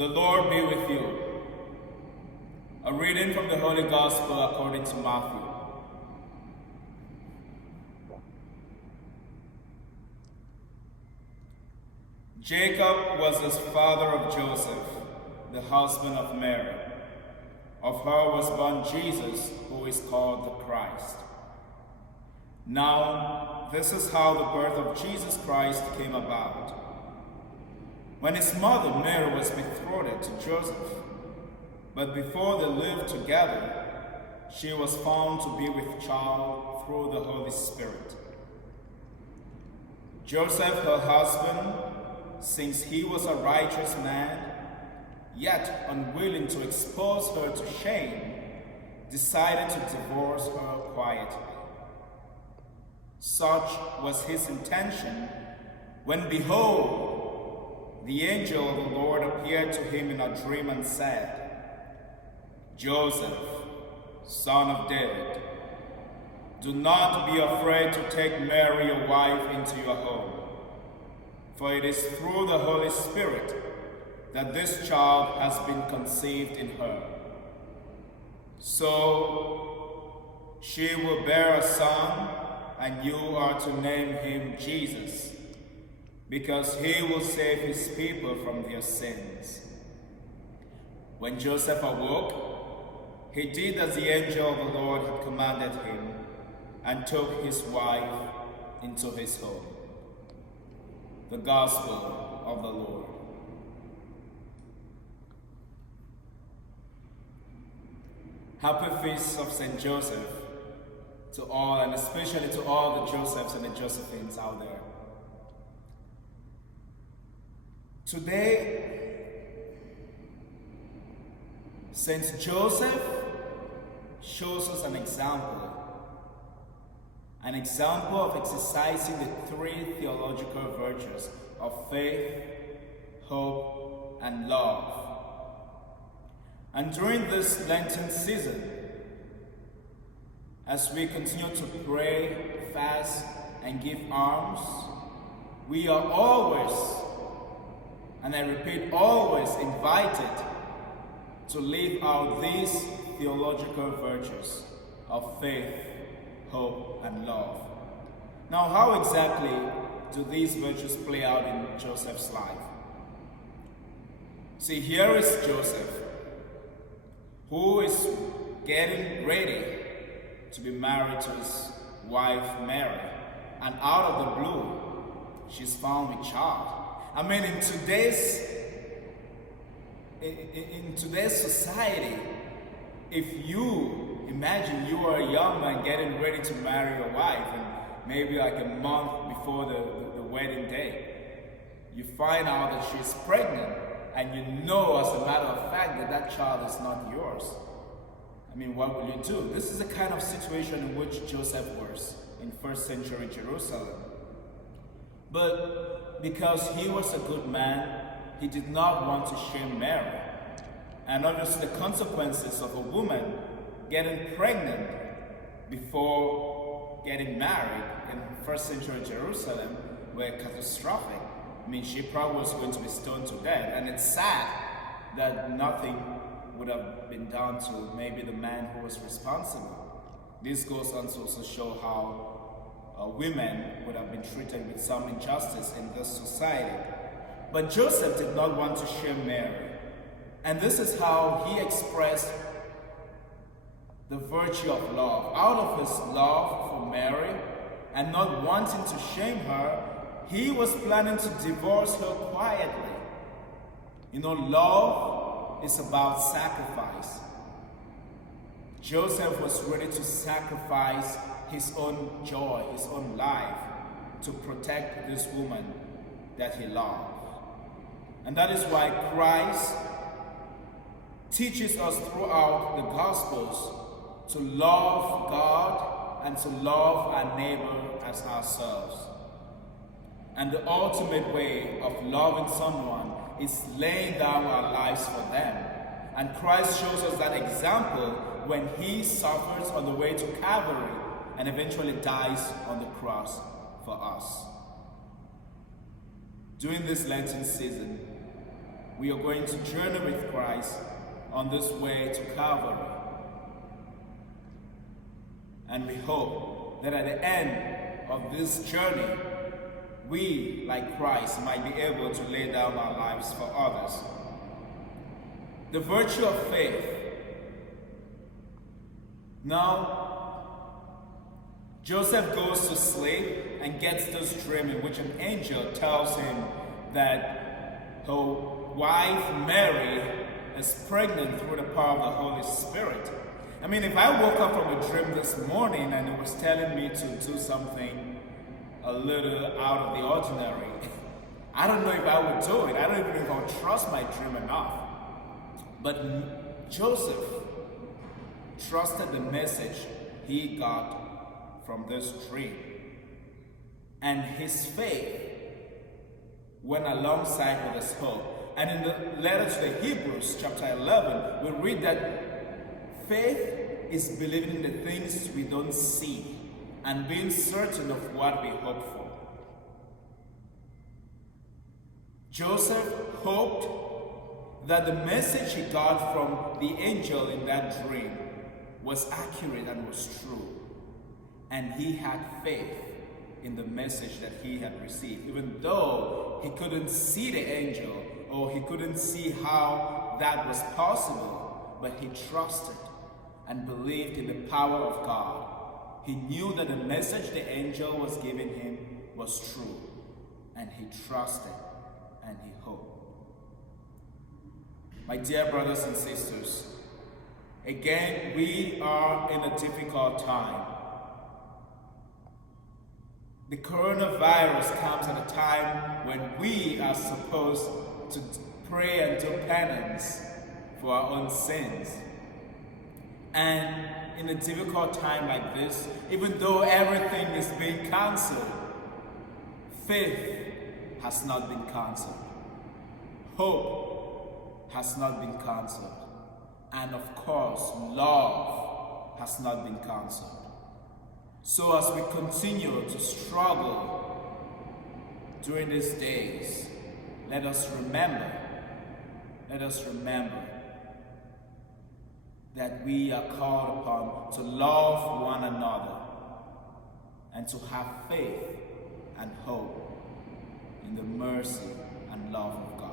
The Lord be with you. A reading from the Holy Gospel according to Matthew. Jacob was the father of Joseph, the husband of Mary. Of her was born Jesus, who is called the Christ. Now, this is how the birth of Jesus Christ came about. When his mother Mary was betrothed to Joseph, but before they lived together, she was found to be with child through the Holy Spirit. Joseph, her husband, since he was a righteous man, yet unwilling to expose her to shame, decided to divorce her quietly. Such was his intention when, behold, the angel of the Lord appeared to him in a dream and said, "Joseph, son of David, do not be afraid to take Mary your wife into your home, for it is through the Holy Spirit that this child has been conceived in her. So she will bear a son, and you are to name him Jesus, because he will save his people from their sins." When Joseph awoke, he did as the angel of the Lord had commanded him, and took his wife into his home. The Gospel of the Lord. Happy Feast of St. Joseph to all, and especially to all the Josephs and the Josephines out there. Today, St. Joseph shows us an example of exercising the three theological virtues of faith, hope, and love. And during this Lenten season, as we continue to pray, fast, and give alms, we are always, and I repeat, always invited to live out these theological virtues of faith, hope, and love. Now, how exactly do these virtues play out in Joseph's life? See, here is Joseph, who is getting ready to be married to his wife Mary, and out of the blue, she's found with child. I mean, in today's society, if you imagine you are a young man getting ready to marry your wife, and maybe like a month before the wedding day, you find out that she's pregnant, and you know as a matter of fact that child is not yours. I mean, what will you do? This is the kind of situation in which Joseph was in first century Jerusalem. But because he was a good man, he did not want to shame Mary. And obviously the consequences of a woman getting pregnant before getting married in first century Jerusalem were catastrophic. I mean, she probably was going to be stoned to death. And it's sad that nothing would have been done to maybe the man who was responsible. This goes on to also show how women would have been treated with some injustice in this society. But Joseph did not want to shame Mary. And this is how he expressed the virtue of love. Out of his love for Mary and not wanting to shame her, he was planning to divorce her quietly. You know, love is about sacrifice. Joseph was ready to sacrifice his own joy, his own life, to protect this woman that he loved. And that is why Christ teaches us throughout the Gospels to love God and to love our neighbor as ourselves. And the ultimate way of loving someone is laying down our lives for them. And Christ shows us that example when he suffers on the way to Calvary and eventually dies on the cross for us. During this Lenten season, we are going to journey with Christ on this way to Calvary. And we hope that at the end of this journey, we, like Christ, might be able to lay down our lives for others. The virtue of faith. Now, Joseph goes to sleep and gets this dream in which an angel tells him that his wife Mary is pregnant through the power of the Holy Spirit. I mean, if I woke up from a dream this morning and it was telling me to do something a little out of the ordinary, I don't know if I would do it. I don't even know if I would trust my dream enough. But Joseph trusted the message he got from this dream. And his faith went alongside with his hope. And in the letter to the Hebrews, chapter 11, we read that faith is believing in the things we don't see and being certain of what we hope for. Joseph hoped that the message he got from the angel in that dream was accurate and was true. And he had faith in the message that he had received, even though he couldn't see the angel or he couldn't see how that was possible, but he trusted and believed in the power of God. He knew that the message the angel was giving him was true, and he trusted and he hoped. My dear brothers and sisters, again, we are in a difficult time. The coronavirus comes at a time when we are supposed to pray and do penance for our own sins. And in a difficult time like this, even though everything is being cancelled, faith has not been cancelled. Hope has not been cancelled. And of course, love has not been cancelled. So as we continue to struggle during these days, let us remember that we are called upon to love one another and to have faith and hope in the mercy and love of God.